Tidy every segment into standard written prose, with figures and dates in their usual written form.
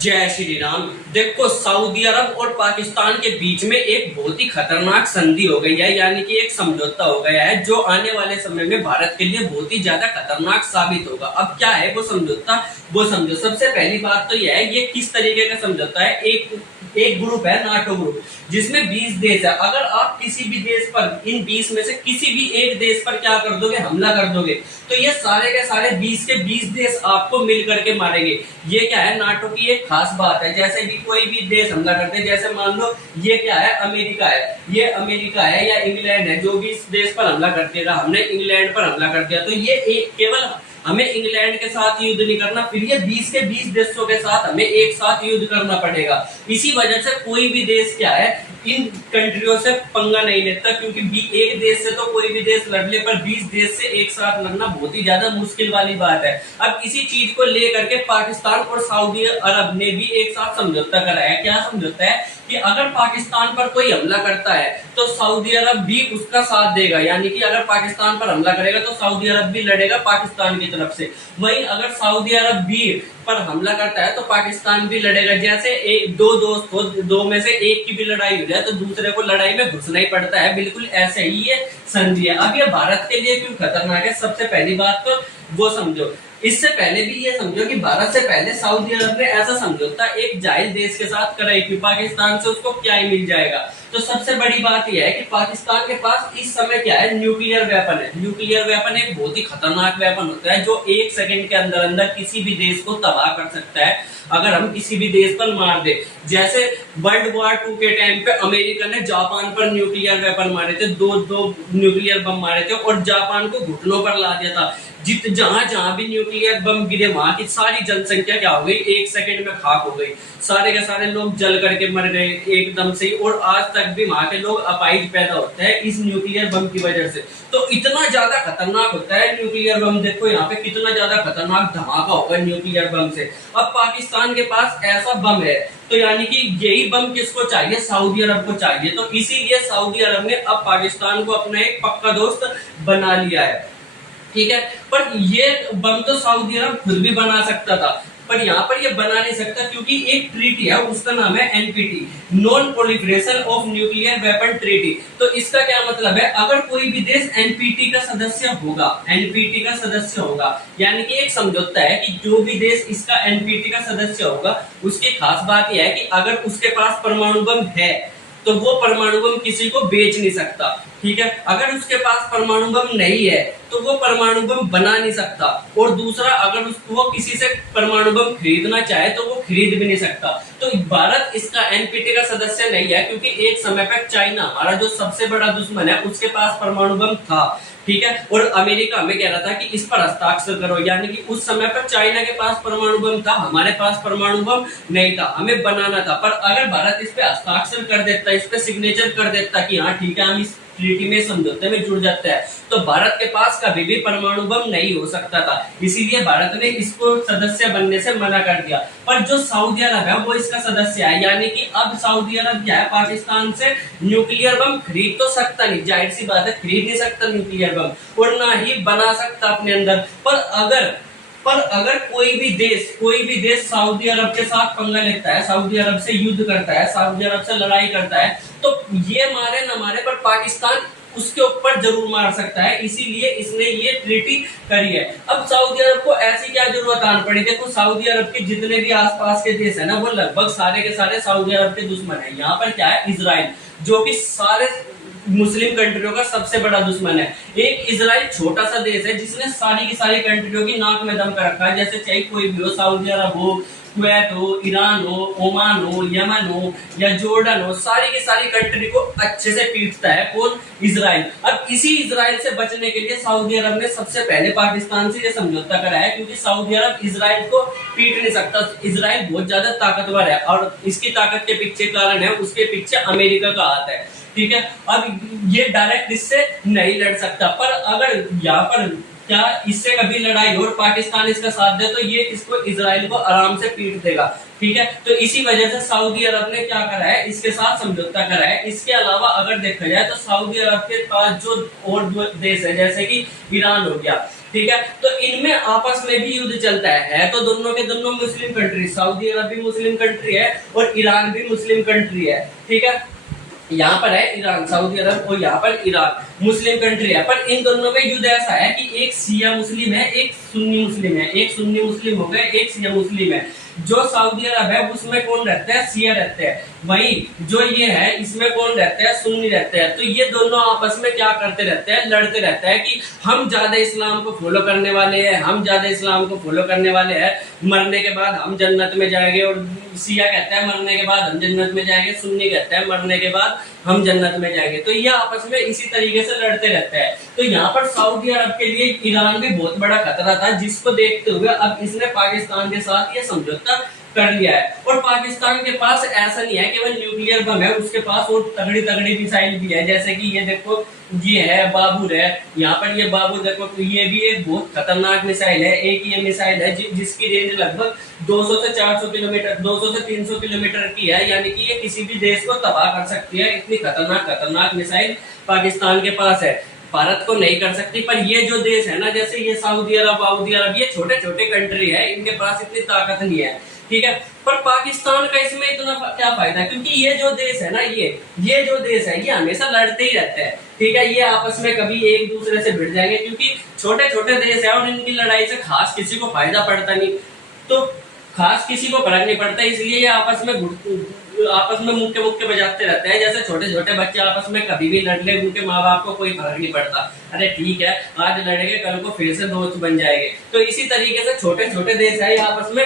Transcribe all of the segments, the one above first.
जय श्री राम। देखो, सऊदी अरब और पाकिस्तान के बीच में एक बहुत ही खतरनाक संधि हो गई है, यानी कि एक समझौता हो गया है जो आने वाले समय में भारत के लिए बहुत ही ज्यादा खतरनाक साबित होगा। अब क्या है वो समझौता, वो समझो। सबसे पहली बात तो यह है, ये किस तरीके का समझौता है। एक ग्रुप है नाटो ग्रुप, जिसमें 20 देश है। अगर आप किसी भी देश पर, इन 20 में से किसी भी एक देश पर क्या कर दोगे, हमला कर दोगे, तो ये सारे के सारे 20 के 20 देश आपको मिल करके मारेंगे। ये क्या है, नाटो की एक खास बात है। जैसे भी कोई भी देश हमला करते हैं, जैसे मान लो ये क्या है, अमेरिका है, ये अमेरिका है या इंग्लैंड है, जो भी इस देश पर हमला करतेगा, हमने इंग्लैंड पर हमला कर दिया, तो ये एक केवल हमें इंग्लैंड के साथ युद्ध नहीं करना, फिर ये 20 के 20 देशों के साथ हमें एक साथ युद्ध करना पड़ेगा। इसी वजह से कोई भी देश क्या है, इन कंट्रियों से पंगा नहीं लेता, क्योंकि एक देश से तो कोई भी देश लड़ ले, पर 20 देश से एक साथ लड़ना बहुत ही ज्यादा मुश्किल वाली बात है। अब इसी चीज को लेकर के पाकिस्तान और सऊदी अरब ने भी एक साथ समझौता करा है। क्या समझौता है कि अगर पाकिस्तान पर कोई हमला करता है तो सऊदी अरब भी उसका साथ देगा, यानी कि अगर पाकिस्तान पर हमला करेगा तो सऊदी अरब भी लड़ेगा पाकिस्तान की तरफ से। वहीं अगर सऊदी अरब भी पर हमला करता है तो पाकिस्तान भी लड़ेगा। जैसे दो दोस्त हो, दो में से एक की भी लड़ाई हो जाए तो दूसरे को लड़ाई में घुसना ही पड़ता है। बिल्कुल ऐसे ही ये संधि है। अब ये भारत के लिए क्यों खतरनाक है, सबसे पहली बात तो वो समझो। इससे पहले भी ये समझो कि भारत से पहले सऊदी अरब ने ऐसा समझौता एक जाहिल देश के साथ करा है कि पाकिस्तान से उसको क्या ही मिल जाएगा। तो सबसे बड़ी बात यह है कि पाकिस्तान के पास इस समय क्या है, न्यूक्लियर वेपन है। न्यूक्लियर वेपन एक बहुत ही खतरनाक वेपन होता है जो एक सेकंड के अंदर अंदर किसी भी देश को तबाह कर सकता है अगर हम किसी भी देश पर मार दे। जैसे वर्ल्ड वॉर 2 के टाइम पे अमेरिका ने जापान पर न्यूक्लियर वेपन मारे थे, दो न्यूक्लियर बम मारे थे और जापान को घुटनों पर ला दिया था। जहां जहां भी न्यूक्लियर बम गिरे वहां की सारी जनसंख्या क्या हो गई, एक सेकंड में खाक हो गई। सारे के सारे लोग जल करके मर गए एकदम से ही, और आज तक भी वहां के लोग अपाहिज पैदा होते हैं इस न्यूक्लियर बम की वजह से। तो इतना ज्यादा खतरनाक होता है न्यूक्लियर बम। देखो यहाँ पे कितना ज्यादा खतरनाक धमाका होगा न्यूक्लियर बम से। अब पाकिस्तान के पास ऐसा बम है, तो यानी कि यही बम किसको चाहिए, सऊदी अरब को चाहिए। तो इसीलिए सऊदी अरब ने अब पाकिस्तान को अपना एक पक्का दोस्त बना लिया है, ठीक है। पर ये बम तो सऊदी अरब खुद भी बना सकता था, पर यहाँ पर ये बना नहीं सकता क्योंकि एक ट्रीटी है, उसका नाम है NPT, non proliferation of nuclear weapon treaty. तो इसका क्या मतलब है, अगर कोई भी देश एनपीटी का सदस्य होगा, एनपीटी का सदस्य होगा, यानी कि एक समझौता है कि जो भी देश इसका एनपीटी का सदस्य होगा, उसकी खास बात यह है कि अगर उसके पास परमाणु बम है तो वो परमाणु बम किसी को बेच नहीं सकता, ठीक है। अगर उसके पास परमाणु बम नहीं है तो वो परमाणु बम बना नहीं सकता। और दूसरा, अगर वो किसी से परमाणु बम खरीदना चाहे तो वो खरीद भी नहीं सकता। तो भारत इसका एनपीटी का सदस्य नहीं है क्योंकि एक समय पर चाइना, हमारा जो सबसे बड़ा दुश्मन है, उसके पास परमाणु बम था, ठीक है। और अमेरिका हमें कह रहा था कि इस पर हस्ताक्षर करो, यानी कि उस समय पर चाइना के पास परमाणु बम था, हमारे पास परमाणु बम नहीं था, हमें बनाना था। पर अगर भारत इस पे हस्ताक्षर कर देता, इस पे सिग्नेचर कर देता कि हाँ ठीक है, हम इस ट्रीटी में, समझौते में जुड़ जाता है, तो भारत के पास कभी भी परमाणु बम नहीं हो सकता था। इसीलिए भारत ने इसको सदस्य बनने से मना कर दिया। पर जो सऊदी अरब है वो इसका सदस्य है, यानी कि अब सऊदी अरब क्या है, पाकिस्तान से न्यूक्लियर बम खरीद तो सकता नहीं, जाहिर सी बात है, खरीद नहीं सकता न्यूक्लियर बम, और ना ही बना सकता अपने अंदर। पर अगर कोई भी देश सऊदी अरब के साथ पंगा लेता है, सऊदी अरब से युद्ध करता है, सऊदी अरब से लड़ाई करता है, तो ये मारे न मारे पर पाकिस्तान उसके ऊपर जरूर मार सकता है। इसीलिए इसने ये ट्रीटी करी है। अब सऊदी अरब को ऐसी क्या जरूरत आन पड़ी, देखो सऊदी अरब के जितने भी आसपास के देश है ना, वो लगभग सारे के सारे सऊदी अरब के दुश्मन है। यहाँ पर क्या है, इजराइल, जो कि सारे मुस्लिम कंट्रियों का सबसे बड़ा दुश्मन है। एक इजराइल छोटा सा देश है जिसने सारी की सारी कंट्रियों की नाक में दम कर रखा है। जैसे चाहे कोई भी हो, सऊदी अरब हो, कुवैत हो, ईरान हो, ओमान हो, यमन हो या जॉर्डन हो, सारी की सारी कंट्री को अच्छे से पीटता है कौन, इजराइल। अब इसी इजराइल से बचने के लिए सऊदी अरब ने सबसे पहले पाकिस्तान से ये समझौता करा है, क्योंकि सऊदी अरब इजराइल को पीट नहीं सकता। इजराइल बहुत ज्यादा ताकतवर है और इसकी ताकत के पीछे कारण है, उसके पीछे अमेरिका का हाथ है, ठीक है। अब ये डायरेक्ट इससे नहीं लड़ सकता, पर अगर यहाँ पर क्या इससे कभी लड़ाई हो और पाकिस्तान इसका साथ दे तो ये इसको, इजराइल को आराम से पीट देगा, ठीक है। तो इसी वजह से सऊदी अरब ने क्या करा है, इसके साथ समझौता करा है। इसके अलावा अगर देखा जाए तो सऊदी अरब के पास जो और देश है, जैसे कि ईरान हो गया, ठीक है। तो इनमें आपस में भी युद्ध चलता है तो दोनों के दोनों मुस्लिम कंट्री, सऊदी अरब भी मुस्लिम कंट्री है और ईरान भी मुस्लिम कंट्री है, ठीक है। यहाँ पर है ईरान, सऊदी अरब, और यहाँ पर ईरान मुस्लिम कंट्री है। पर इन दोनों में युद्ध ऐसा है कि एक शिया मुस्लिम है, एक सुन्नी मुस्लिम है, एक सुन्नी मुस्लिम हो गए, एक शिया मुस्लिम है। जो सऊदी अरब है उसमें कौन रहता है? शिया रहते हैं। वही जो ये है इसमें कौन रहते हैं? सुन्नी रहते हैं। तो ये दोनों आपस में क्या करते रहते हैं? लड़ते रहते हैं कि हम ज्यादा इस्लाम को फॉलो करने वाले हैं, हम ज्यादा इस्लाम को फॉलो करने वाले हैं, मरने के बाद हम जन्नत में जाएंगे। और शिया कहता है मरने के बाद हम जन्नत में जाएंगे, सुन्नी कहता है मरने के बाद हम जन्नत में जाएंगे। तो ये आपस में इसी तरीके से लड़ते रहते हैं। तो यहाँ पर सऊदी अरब के लिए ईरान भी बहुत बड़ा खतरा था, जिसको देखते हुए अब इसने पाकिस्तान के साथ ये समझौता कर लिया है। और पाकिस्तान के पास ऐसा नहीं है केवल न्यूक्लियर बम है, उसके पास और तगड़ी तगड़ी मिसाइल भी है। जैसे कि ये देखो, ये है बाबूर है, यहाँ पर ये बाबूर देखो, तो ये भी एक बहुत खतरनाक मिसाइल है। एक ये मिसाइल है जिसकी रेंज लगभग 200 से 400 किलोमीटर, 200 से 300 किलोमीटर की है, यानी कि ये किसी भी देश को तबाह कर सकती है। इतनी खतरनाक मिसाइल पाकिस्तान के पास है, भारत को नहीं कर सकती। पर ये जो देश है ना, जैसे ये सऊदी अरब, ये छोटे छोटे कंट्री है, इनके पास इतनी ताकत नहीं है, ठीक है। पर पाकिस्तान का इसमें इतना क्या फायदा, क्योंकि ये जो देश है ना, ये जो देश है ये हमेशा लड़ते ही रहते हैं, ठीक है। ये आपस में कभी एक दूसरे से भिड़ जाएंगे, क्योंकि छोटे छोटे देश है और इनकी लड़ाई से खास किसी को फायदा पड़ता नहीं, तो खास किसी को फर्क नहीं पड़ता, इसलिए ये आपस में मुक्के बजाते रहते हैं। जैसे छोटे छोटे बच्चे आपस में कभी भी लड़ ले, उनके माँ बाप को कोई फर्क नहीं पड़ता, अरे ठीक है आज लड़ेंगे कल को फिर से दोस्त बन जाएंगे। तो इसी तरीके से छोटे छोटे देश है ये आपस में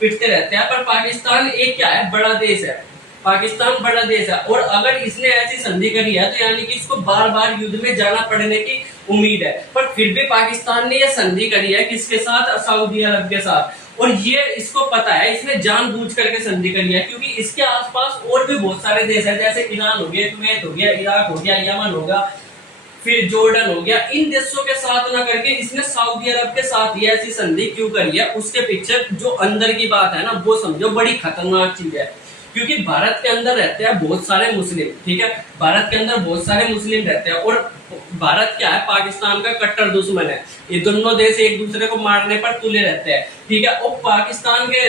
पिटते रहते हैं। पर पाकिस्तान एक क्या है, बड़ा देश है, पाकिस्तान बड़ा देश है, और अगर इसने ऐसी संधि करी है तो यानी कि इसको बार बार युद्ध में जाना पड़ने की उम्मीद है। पर फिर भी पाकिस्तान ने यह संधि करी है किसके साथ? सऊदी अरब के साथ। और ये इसको पता है, इसने जानबूझ करके संधि करी है, क्योंकि इसके आसपास और भी बहुत सारे देश हैं, जैसे ईरान हो गया, कुवैत हो गया, इराक हो गया, यमन होगा, फिर जॉर्डन हो गया। इन देशों के साथ ना करके इसने सऊदी अरब के साथ ही ऐसी संधि क्यों करी है? उसके पीछे जो अंदर की बात है ना, वो समझो बड़ी खतरनाक चीज है। क्योंकि भारत के अंदर रहते हैं बहुत सारे मुस्लिम, ठीक है, भारत के अंदर बहुत सारे मुस्लिम रहते हैं, और भारत क्या है, पाकिस्तान का कट्टर दुश्मन है। ये दोनों देश एक दूसरे को मारने पर तुले रहते हैं, ठीक है। और पाकिस्तान के,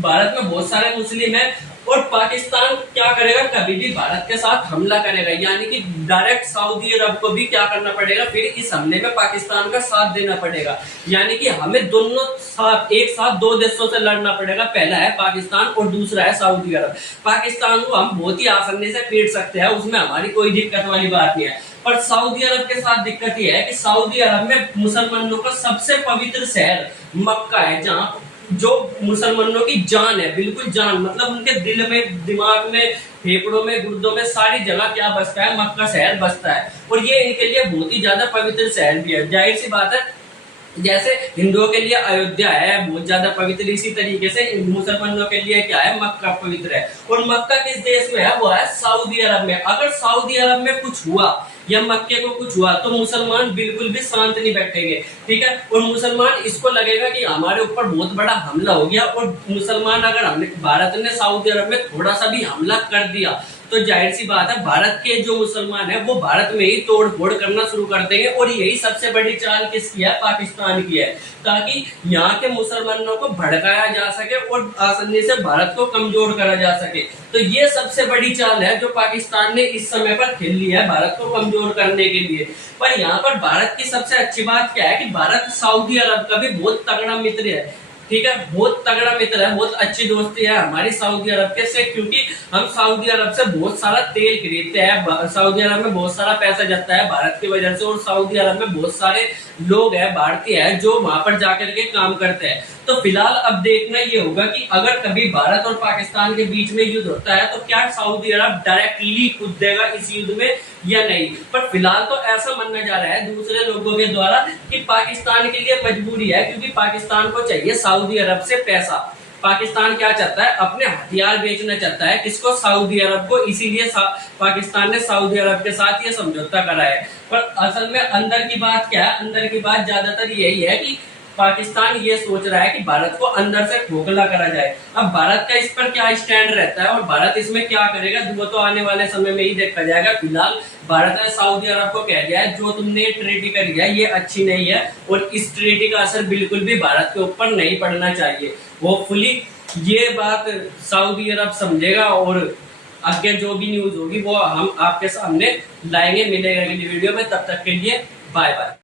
भारत में बहुत सारे मुस्लिम है, और पाकिस्तान क्या करेगा, कभी भी भारत के साथ हमला करेगा, यानी कि डायरेक्ट सऊदी अरब को भी क्या करना पड़ेगा, फिर इस हमले में पाकिस्तान का साथ देना पड़ेगा। यानी कि हमें दोनों साथ एक साथ दो देशों से लड़ना पड़ेगा, पहला है पाकिस्तान और दूसरा है सऊदी अरब। पाकिस्तान को हम बहुत ही आसानी से पीट सकते हैं, उसमें हमारी कोई दिक्कत वाली बात नहीं है। पर सऊदी अरब के साथ दिक्कत यह है कि सऊदी अरब में मुसलमानों का सबसे पवित्र शहर मक्का है, जहाँ जो मुसलमानों की जान है, बिल्कुल जान, मतलब उनके दिल में, दिमाग में, फेफड़ों में, गुर्दों में, सारी जगह क्या बसता है, मक्का शहर बसता है। और ये इनके लिए बहुत ही ज्यादा पवित्र शहर भी है। जाहिर सी बात है, जैसे हिंदुओं के लिए अयोध्या है बहुत ज्यादा पवित्र, इसी तरीके से मुसलमानों के लिए क्या है, मक्का पवित्र है। और मक्का किस देश में है, वो है सऊदी अरब में। अगर सऊदी अरब में कुछ हुआ या मक्के को कुछ हुआ तो मुसलमान बिल्कुल भी शांत नहीं बैठेंगे, ठीक है। और मुसलमान इसको लगेगा कि हमारे ऊपर बहुत बड़ा हमला हो गया, और मुसलमान अगर हमने, भारत ने सऊदी अरब में थोड़ा सा भी हमला कर दिया तो जाहिर सी बात है भारत के जो मुसलमान है वो भारत में ही तोड़ फोड़ करना शुरू कर देंगे। और यही सबसे बड़ी चाल किसकी है, पाकिस्तान की है, ताकि यहाँ के मुसलमानों को भड़काया जा सके और आसानी से भारत को कमजोर करा जा सके। तो ये सबसे बड़ी चाल है जो पाकिस्तान ने इस समय पर खेल ली है भारत को कमजोर करने के लिए। पर यहाँ पर भारत की सबसे अच्छी बात क्या है कि भारत सऊदी अरब का भी बहुत तगड़ा मित्र है, ठीक है, बहुत तगड़ा मित्र है, बहुत अच्छी दोस्ती है हमारी सऊदी अरब के से, क्योंकि हम सऊदी अरब से बहुत सारा तेल खरीदते हैं, सऊदी अरब में बहुत सारा पैसा जाता है भारत की वजह से, और सऊदी अरब में बहुत सारे लोग हैं, भारतीय हैं, जो वहां पर जाकर के काम करते हैं। तो फिलहाल अब देखना ये होगा कि अगर कभी भारत और पाकिस्तान के बीच में युद्ध होता है तो क्या सऊदी अरब डायरेक्टली कूद देगा इस युद्ध में या नहीं। पर फिलहाल तो ऐसा माना जा रहा है दूसरे लोगों के द्वारा कि पाकिस्तान के लिए मजबूरी है, क्योंकि पाकिस्तान को चाहिए सऊदी अरब से पैसा। पाकिस्तान क्या चाहता है, अपने हथियार बेचना चाहता है, किसको, सऊदी अरब को। इसीलिए पाकिस्तान ने सऊदी अरब के साथ ये समझौता करा है। पर असल में अंदर की बात क्या है, अंदर की बात ज्यादातर यही है कि पाकिस्तान ये सोच रहा है कि भारत को अंदर से खोखला करा जाए। अब भारत का इस पर क्या स्टैंड रहता है और भारत इसमें क्या करेगा, वो तो आने वाले समय में ही देखा जाएगा। फिलहाल भारत ने सऊदी अरब को कह दिया है जो तुमने ये ट्रीटी करी है ये अच्छी नहीं है और इस ट्रीटी का असर बिल्कुल भी भारत के ऊपर नहीं पड़ना चाहिए। होपफुली ये बात सऊदी अरब समझेगा और आगे जो भी न्यूज होगी वो हम आपके सामने लाएंगे। मिलेगा अगली वीडियो में, तब तक के लिए बाय बाय।